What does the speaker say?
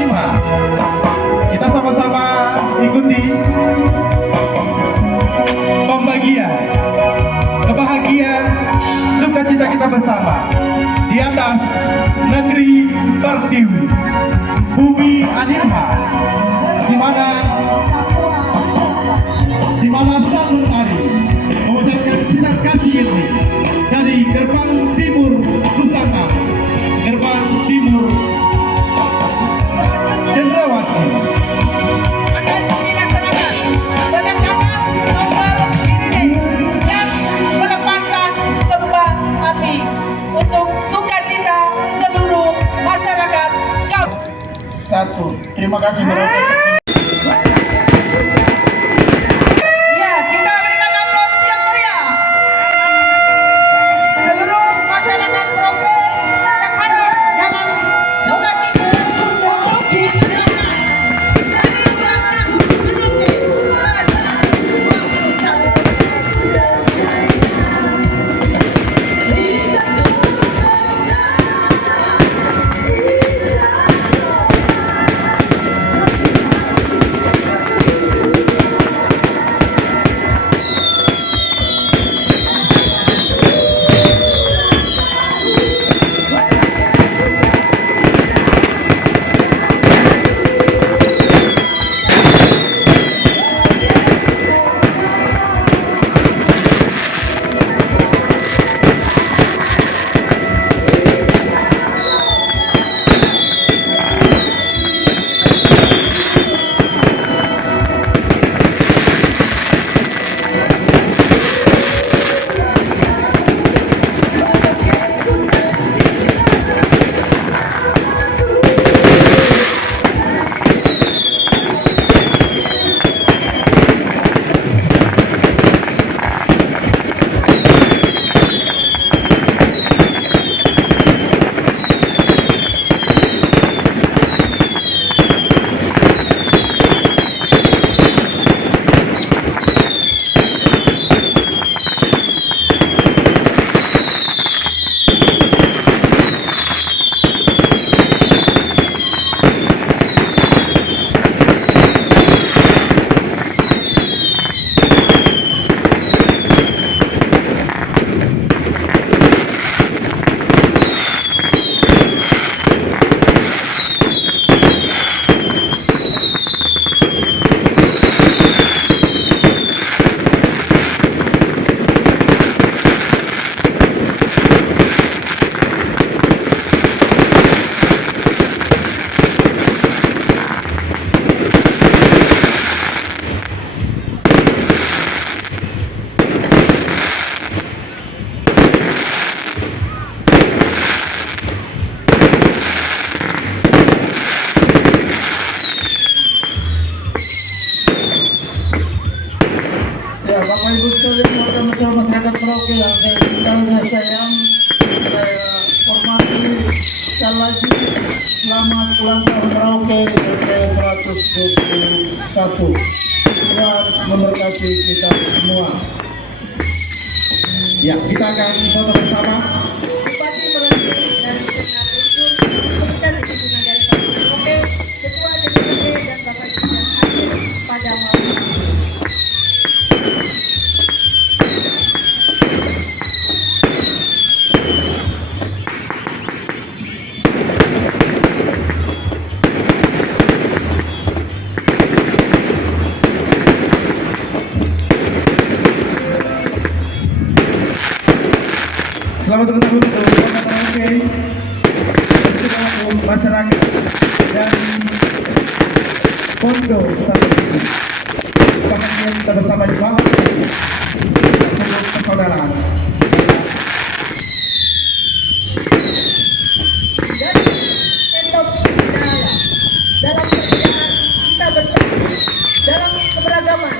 Animal. Kita sama-sama ikuti pembagian kebahagiaan sukacita kita bersama di atas negeri Pertiwi, bumi Animal, di mana sang mentari mengucapkan sinar kasih ini dari gerbang timur Nusantara, gerbang timur Cendrawasih. Akan dilaksanakan penangkapan nomor ini yang melepaskan kembang api untuk sukacita seluruh masyarakat. Satu, terima kasih Merauke. Ya, kita berikan aplaus yang meriah. Seluruh masyarakat Merauke yang hadir dalam sukacita untuk diserahkan dari belakang Merauke. Ya, Bapak Ibu sekalian, warga masyarakat Merauke yang saya sayang, saya hormati sekali lagi selamat ulang tahun Merauke ke-121. Tuhan memberkati kita semua. Ya, kita akan foto bersama. Bupati Merauke dari segenap unsur komite pimpinan dari Kabupaten Merauke, Ketua DPRD dan Bapak Ibu yang hadir pada malam ini. Selamat ulang tahun untuk Kota Merauke, untuk masyarakat dan Pondok Santri. Kemudian kita bersama di bawah untuk persaudaraan. Dari Entok Dalam perbedaan kita bersatu, dalam keberagaman